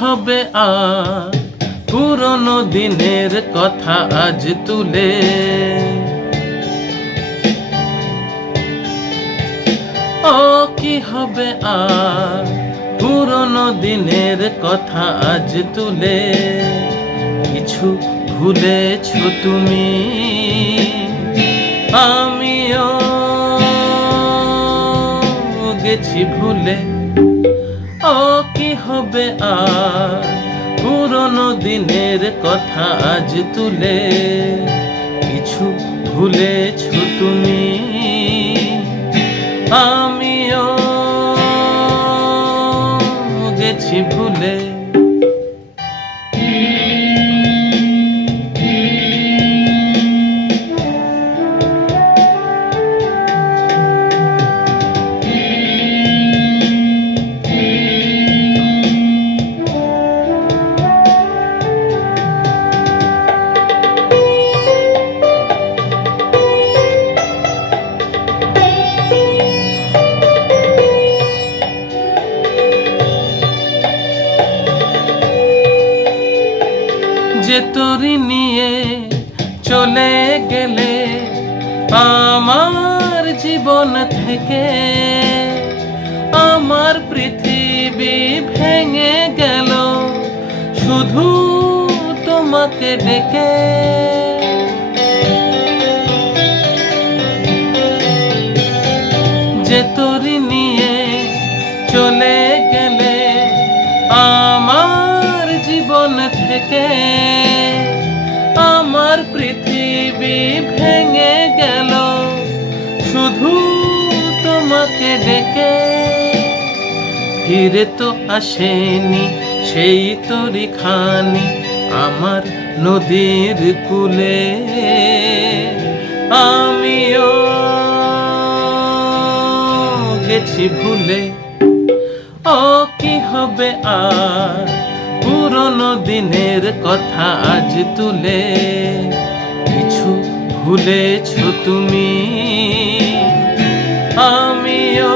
হবে আর পুরনো দিনের কথা আজ তুলে? ও কি হবে আর পুরনো দিনের কথা আজ তুলে? কিছু ভুলেছো তুমি, আমিও গেছি ভুলে। ও কি হবে আর পুরনো দিনের কথা আজ তুলে? কিছু ভুলেছো তুমি, আমিও গেছি ভুলে। যে তোরি নিয়ে চলে গেলে আমার জীবন থেকে, আমার পৃথিবী ভেঙে গেল শুধু তোমাকে ডেকে। যে তোরি নিয়ে চলে গেলে আমার জীবন থেকে, আমার পৃথিবী ভেঙে গেল শুধু তোমাকে ডেকে। ফিরে তো আসেনি সেই তরি খানি আমার নদীর কূলে, আমিও গেছি ভুলে। ও কি হবে আর পুরনো দিনের কথা আজ তুলে? কিছু ভুলেছো তুমি, আমিও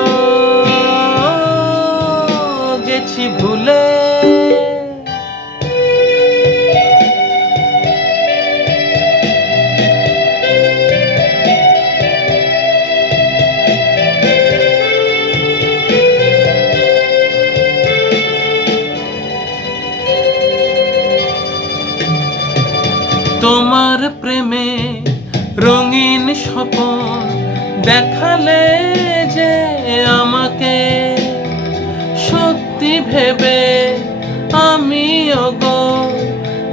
গেছি ভুলে। তোমার প্রেমে রঙিন স্বপন দেখালে যে আমাকে, সত্যি ভেবে আমিও গো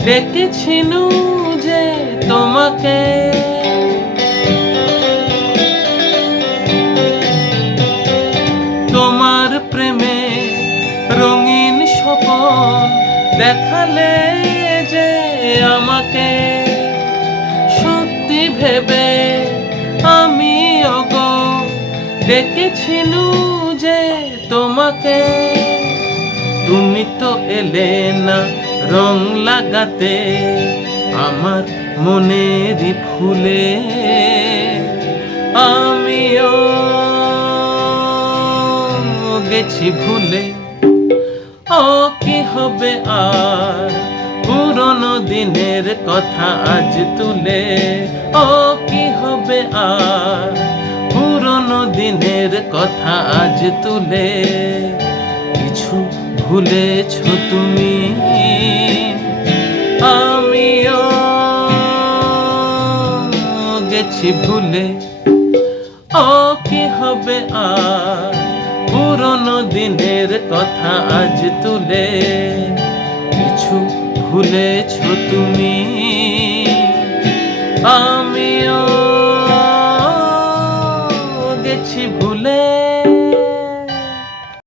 ডেকেছিনু যে তোমাকে। তোমার প্রেমে রঙিন স্বপন দেখালে যে আমাকে, সত্যি ভেবে আমিও গো ডেকেছিনু যে তোমাকে। তুমি তো এলে না রং লাগাতে আমার মনেরই ফুলে, আমিও গেছি ভুলে। ও কি হবে আর পুরনো দিনের কথা আজ তুলে? ও কি হবে আর পুরনো দিনের কথা আজ তুলে? কিছু ভুলেছো তুমি, আমিও গেছি ভুলে। ও কি হবে আর পুরনো দিনের কথা আজ তুলে? কিছু ভুলেছো তুমি, আমিও গেছি ভুলে।